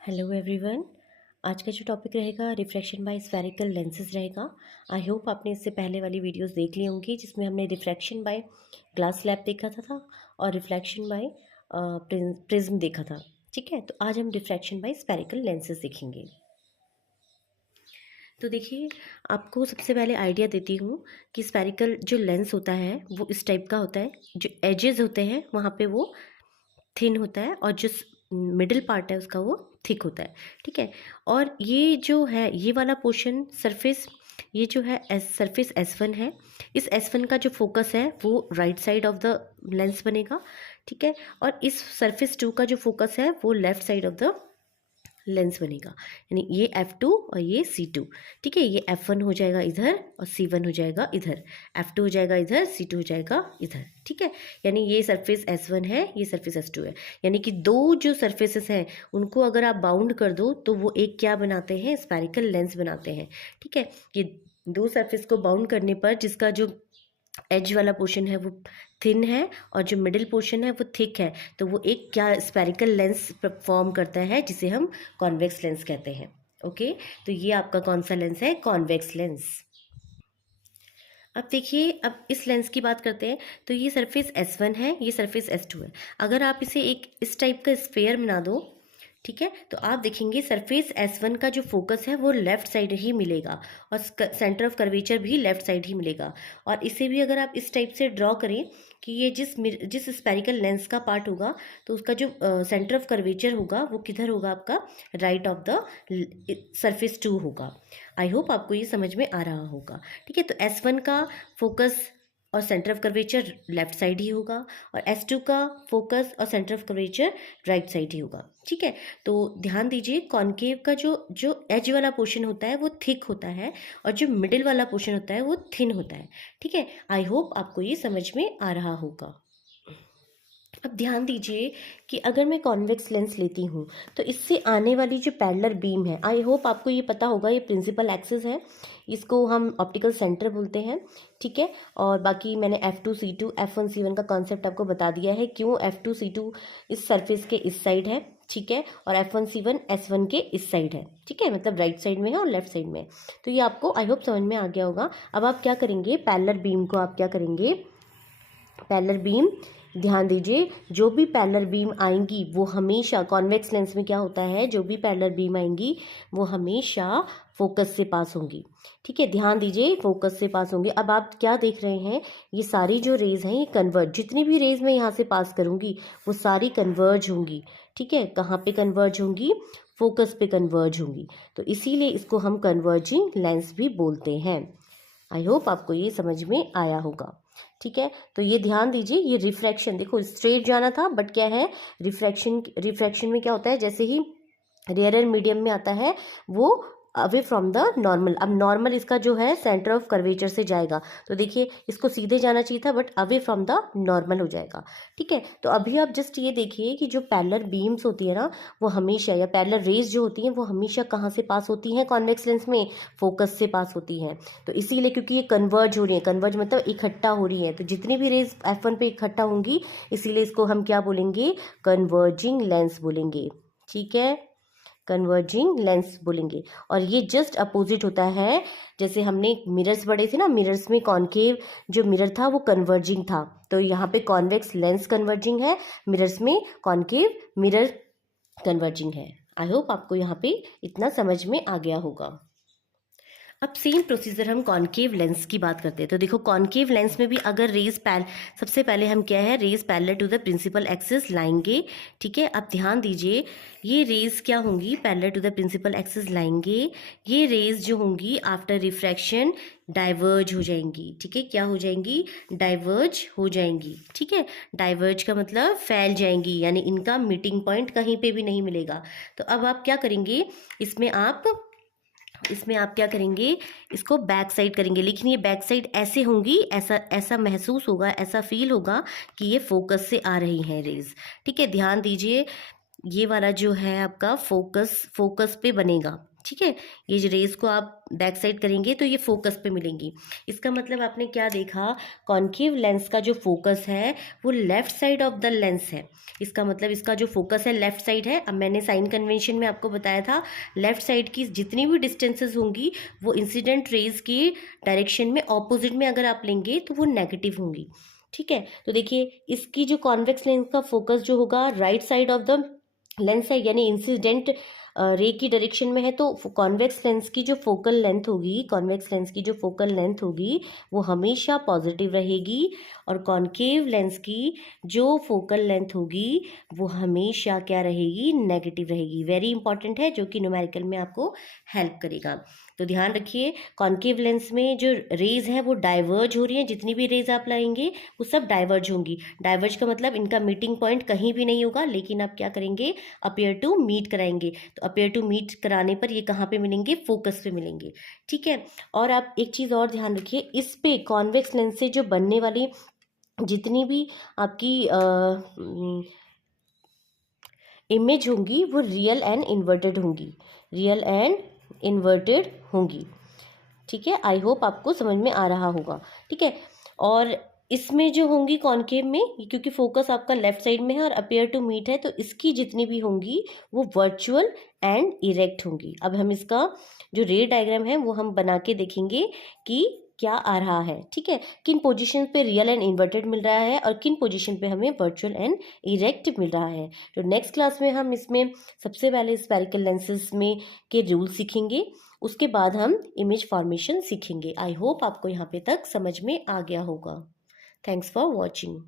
Hello everyone. आज का जो टॉपिक रहेगा रिफ्रैक्शन बाय स्फेरिकल लेंसेज रहेगा। आई होप आपने इससे पहले वाली वीडियोस देख ली होंगी जिसमें हमने रिफ्रैक्शन बाय ग्लास स्लैब देखा था और रिफ्लेक्शन बाय प्रिज्म देखा था। ठीक है, तो आज हम रिफ्रैक्शन बाय स्फेरिकल लेंसेज देखेंगे। तो देखिए, आपको सबसे पहले आइडिया देती हूँ कि स्फेरिकल जो लेंस होता है वो इस टाइप का होता है। जो एजेस होते हैं वहाँ पे वो थिन होता है और जो मिडिल पार्ट है उसका वो थिक होता है। ठीक है, और ये जो है ये वाला पोर्शन सरफेस, ये जो है सरफेस S1 है। इस S1 का जो फोकस है वो right side of the lens बनेगा। ठीक है, और इस सरफेस 2 का जो फोकस है वो left side of the lens बनेगा। यानी ये F2 और ये C2। ठीक है, ये F1 हो जाएगा इधर और C1 हो जाएगा इधर, F2 हो जाएगा इधर, C2 हो जाएगा इधर। ठीक है, यानी ये सरफेस S1 है, ये सरफेस S2 है। यानी कि दो जो सरफेसेस हैं उनको अगर आप बाउंड कर दो तो वो एक क्या बनाते हैं, स्फेरिकल लेंस बनाते हैं। ठीक है, ये दो सरफेस को बाउंड करने पर जिसका जो एज वाला पोर्शन है वो थिन है और जो मिडिल पोर्शन है वो थिक है, तो वो एक क्या स्फेरिकल लेंस फॉर्म करता है जिसे हम कॉन्वेक्स लेंस कहते हैं। ओके, तो ये आपका कौन सा लेंस है, कॉन्वेक्स लेंस। अब देखिए, अब इस लेंस की बात करते हैं। तो ये सरफेस S1 है, ये सरफेस S2 है। अगर आप इसे एक इस टाइप का स्फेयर बना दो, ठीक है, तो आप देखेंगे सरफेस S1 का जो फोकस है वो लेफ्ट साइड ही मिलेगा और सेंटर ऑफ कर्वेचर भी लेफ्ट साइड ही मिलेगा। और इसे भी अगर आप इस टाइप से ड्रॉ करें कि ये जिस स्पेरिकल लेंस का पार्ट होगा तो उसका जो सेंटर ऑफ कर्वेचर होगा वो किधर होगा, आपका राइट ऑफ द सरफेस 2 होगा। आई होप आपको ये समझ में आ रहा होगा। ठीक है, तो S1 का फोकस और centre of curvature left side ही होगा और S2 का फोकस और centre of curvature right side ही होगा। ठीक है, तो ध्यान दीजिए, कॉनकेव का जो जो एज वाला पोर्शन होता है वो थिक होता है और जो मिडिल वाला पोर्शन होता है वो थिन होता है। ठीक है, आई होप आपको ये समझ में आ रहा होगा। अब ध्यान दीजिए कि अगर मैं कॉन्वेक्स लेंस लेती हूँ तो इससे आने वाली जो पैरेलल बीम है, आई होप आपको ये पता होगा, ये प्रिंसिपल एक्सिस है, इसको हम ऑप्टिकल सेंटर बोलते हैं। ठीक है, और बाकी मैंने F2 C2 F1 C1 का कॉन्सेप्ट आपको बता दिया है, क्यों F2 C2 इस सरफेस के इस साइड है। ठीक है, और F1 C1 S1 के इस साइड है। ठीक है, मतलब राइट साइड में है और लेफ्ट साइड में है। तो ये आपको आई होप समझ में आ गया होगा। अब आप क्या करेंगे, पैरेलल बीम को आप क्या करेंगे, पैरेलल बीम, ध्यान दीजिए, जो भी पैरेलल बीम आएंगी वो हमेशा, कॉन्वेक्स लेंस में क्या होता है, जो भी पैरेलल बीम आएंगी वो हमेशा फोकस से पास होंगी। ठीक है, ध्यान दीजिए, फोकस से पास होंगी। अब आप क्या देख रहे हैं, ये सारी जो रेज हैं ये कन्वर्ज, जितनी भी रेज मैं यहाँ से पास करूँगी वो सारी कन्वर्ज होंगी। ठीक है, कहाँ पे कन्वर्ज होंगी, फोकस पे कन्वर्ज होंगी। तो इसीलिए इसको हम कन्वर्जिंग लेंस भी बोलते हैं। आई होप आपको ये समझ में आया होगा। ठीक है, तो ये ध्यान दीजिए, ये रिफ्रैक्शन, देखो स्ट्रेट जाना था बट क्या है, रिफ्रैक्शन में क्या होता है, जैसे ही रेयरर मीडियम में आता है वो अवे फ्रॉम द नॉर्मल। अब नॉर्मल इसका जो है सेंटर ऑफ कर्वेचर से जाएगा, तो देखिए इसको सीधे जाना चाहिए था but away from the normal हो जाएगा। ठीक है, तो अभी आप जस्ट ये देखिए कि जो पैरेलल बीम्स होती है ना वो हमेशा, या पैरेलल रेज जो होती हैं वो हमेशा कहाँ से पास होती हैं कॉन्वेक्स लेंस में, फोकस से पास होती हैं। तो इसीलिए, क्योंकि ये कन्वर्ज हो रही है, कन्वर्ज मतलब इकट्ठा हो रही है, तो जितनी भी रेज F1 पे इकट्ठा होंगी इसीलिए इसको हम क्या बोलेंगे, कन्वर्जिंग लेंस बोलेंगे। ठीक है, कन्वर्जिंग लेंस बोलेंगे। और ये जस्ट अपोजिट होता है, जैसे हमने मिरर्स पढ़े थे ना, मिरर्स में कॉनकेव जो मिरर था वो कन्वर्जिंग था, तो यहाँ पे कॉन्वेक्स लेंस कन्वर्जिंग है, मिरर्स में कॉनकेव मिरर कन्वर्जिंग है। आई होप आपको यहाँ पे इतना समझ में आ गया होगा। अब सेम प्रोसीजर हम कॉनकेव लेंस की बात करते हैं। तो देखो, कॉनकेव लेंस में भी अगर सबसे पहले हम क्या है, rays parallel to the principal axis लाएंगे। ठीक है, अब ध्यान दीजिए, ये रेज क्या होंगी, parallel to the principal axis लाएंगे। ये रेज जो होंगी आफ्टर रिफ्रैक्शन डाइवर्ज हो जाएंगी। ठीक है, क्या हो जाएंगी, डाइवर्ज हो जाएंगी। ठीक है, डाइवर्ज का मतलब फैल जाएंगी, यानी इनका मीटिंग पॉइंट कहीं पे भी नहीं मिलेगा। तो अब आप क्या करेंगे, इसमें आप क्या करेंगे, इसको बैक साइड करेंगे, लेकिन ये बैक साइड ऐसे होंगी, ऐसा ऐसा महसूस होगा, ऐसा फील होगा कि ये फोकस से आ रही हैं रेज। ठीक है, ध्यान दीजिए, ये वाला जो है आपका फोकस पे बनेगा। ठीक है। ये जो रेज को आप बैक साइड करेंगे तो ये फोकस पे मिलेंगी। इसका मतलब आपने क्या देखा, कॉन्केव लेंस का जो फोकस है वो left side of the lens है। इसका मतलब इसका जो फोकस है लेफ्ट साइड है। अब मैंने साइन कन्वेंशन में आपको बताया था लेफ्ट साइड की जितनी भी डिस्टेंसेस होंगी वो इंसिडेंट रेज की डायरेक्शन में ऑपोजिट में अगर आप लेंगे तो वो नेगेटिव होंगी। ठीक है, तो देखिए इसकी जो कॉन्वेक्स लेंस का फोकस जो होगा right side of the lens है, यानी इंसिडेंट रे की डायरेक्शन में है, तो कॉन्वेक्स लेंस की जो फोकल लेंथ होगी, कॉन्वेक्स लेंस की जो फोकल लेंथ होगी वो हमेशा पॉजिटिव रहेगी, और कॉन्केव लेंस की जो फोकल लेंथ होगी वो हमेशा क्या रहेगी, नेगेटिव रहेगी। वेरी इंपॉर्टेंट है, जो कि न्यूमेरिकल में आपको हेल्प करेगा। तो ध्यान रखिए कॉन्केव लेंस में जो रेज है वो डाइवर्ज हो रही है, जितनी भी रेज आप लाएंगे वो सब डाइवर्ज होंगी। डाइवर्ज का मतलब इनका मीटिंग पॉइंट कहीं भी नहीं होगा, लेकिन आप क्या करेंगे, अपेयर टू मीट कराएंगे। तो अपेयर टू मीट कराने पर ये कहाँ पे मिलेंगे, फोकस पे मिलेंगे। ठीक है, और आप एक चीज़ और ध्यान रखिए, इस पे कॉन्वेक्स लेंस से जो बनने वाली जितनी भी आपकी इमेज होंगी वो रियल एंड इन्वर्टेड होंगी, रियल एंड इन्वर्टेड होंगी। ठीक है, आई होप आपको समझ में आ रहा होगा। ठीक है, और इसमें जो होंगी कॉन्केव में, क्योंकि फोकस आपका लेफ्ट साइड में है और अपेयर टू मीट है, तो इसकी जितनी भी होंगी वो वर्चुअल एंड इरेक्ट होंगी। अब हम इसका जो रे डायग्राम है वो हम बना के देखेंगे कि क्या आ रहा है। ठीक है, किन पोजीशन पे रियल एंड इन्वर्टेड मिल रहा है और किन पोजीशन पे हमें वर्चुअल एंड इरेक्ट मिल रहा है। तो नेक्स्ट क्लास में हम इसमें सबसे पहले स्फेरिकल लेंसेज में के रूल सीखेंगे, उसके बाद हम इमेज फॉर्मेशन सीखेंगे। आई होप आपको यहाँ पे तक समझ में आ गया होगा। Thanks for watching.